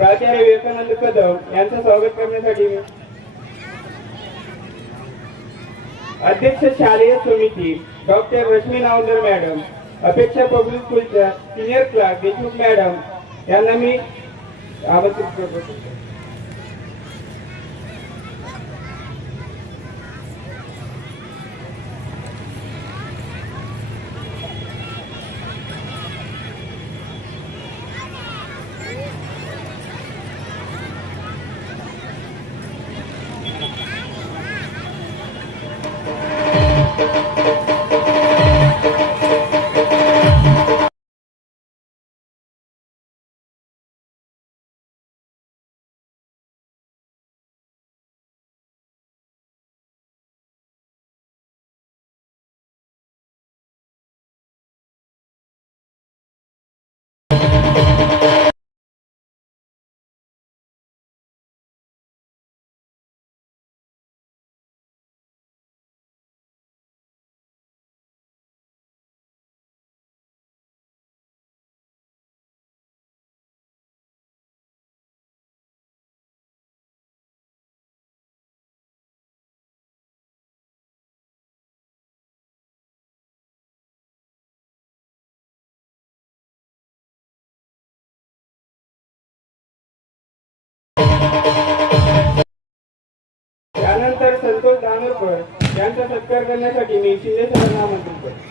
प्राचार्य विवेकानंद कदम यांचं स्वागत करण्यासाठी अध्यक्ष शालेय समिती doctor Rashmi Navandar madam Apeksha public स्कूलच्या सिनियर क्लास देशमुख मॅडम यांना मी आमंत्रित करतो. त्यानंतर संतोष दानोरकर यांचा सत्कार करण्यासाठी मी शिंदे सरांना आमंत्रित करतो.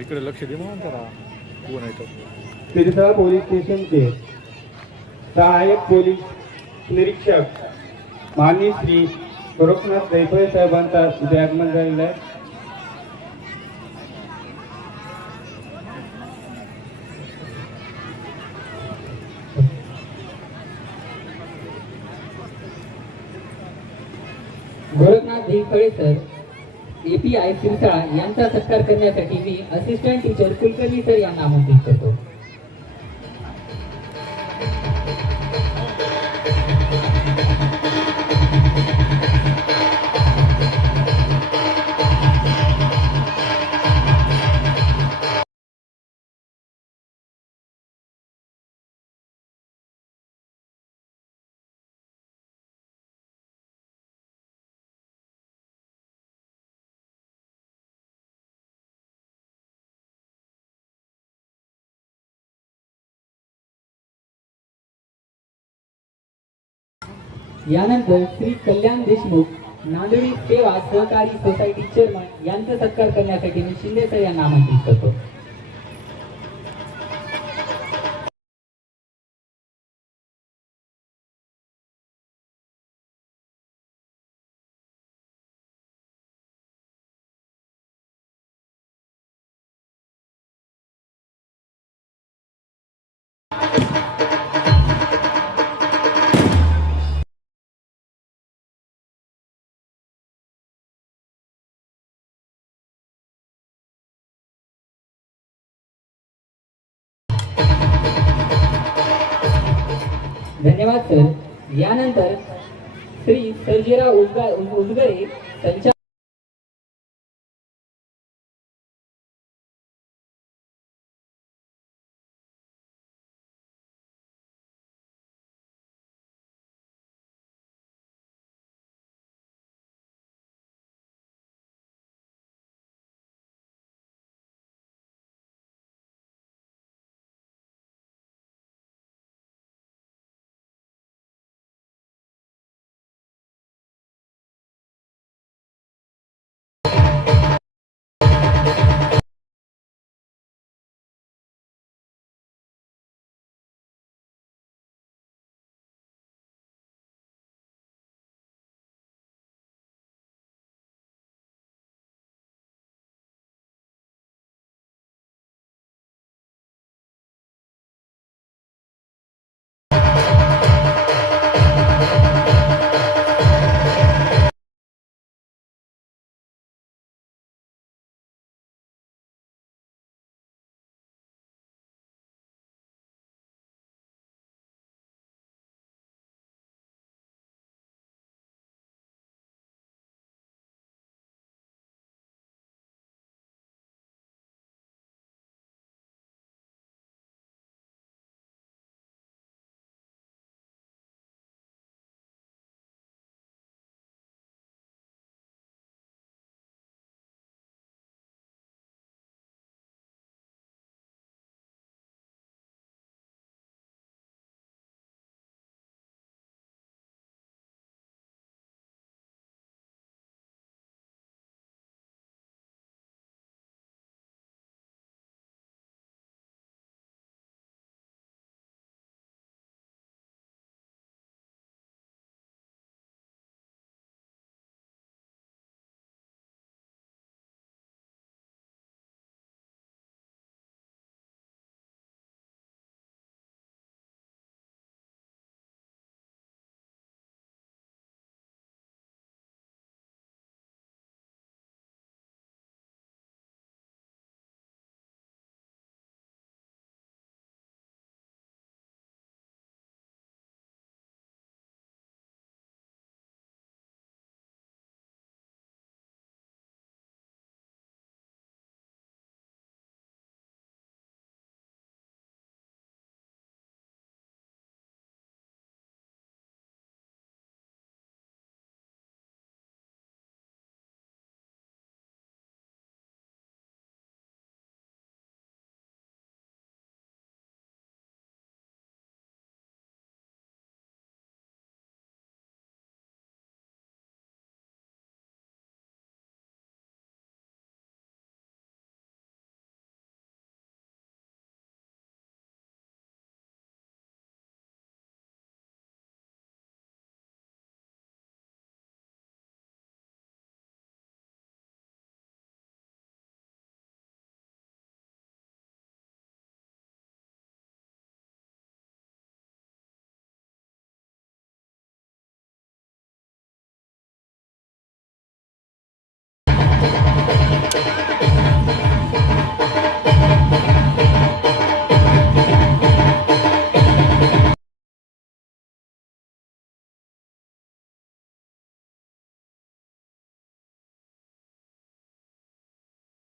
इकडे लक्ष दे म्हणून जरा कोण आहे तर. सिरसा पोलीस स्टेशनचे सहाय्यक पोलीस निरीक्षक माननीय श्री गोरखनाथ दैपळे साहेबांचा उद्या आगमन झालेलं आहे. गोरखनाथ दैपळे सर. एपीआय सिरसाळा यांचा सत्कार करण्यासाठी मी असिस्टंट टीचर कुलकर्णी सर यांना आमंत्रित करतो. यानंतर श्री कल्याण देशमुख नांदेडी सेवा सहकारी सोसायटी चेअरमन यांचा सत्कार करण्यासाठी मी शिंदे सर यांना आमंत्रित करतो. धन्यवाद सर. यानंतर श्री सर्जेराव उजगा उजगरे संचालक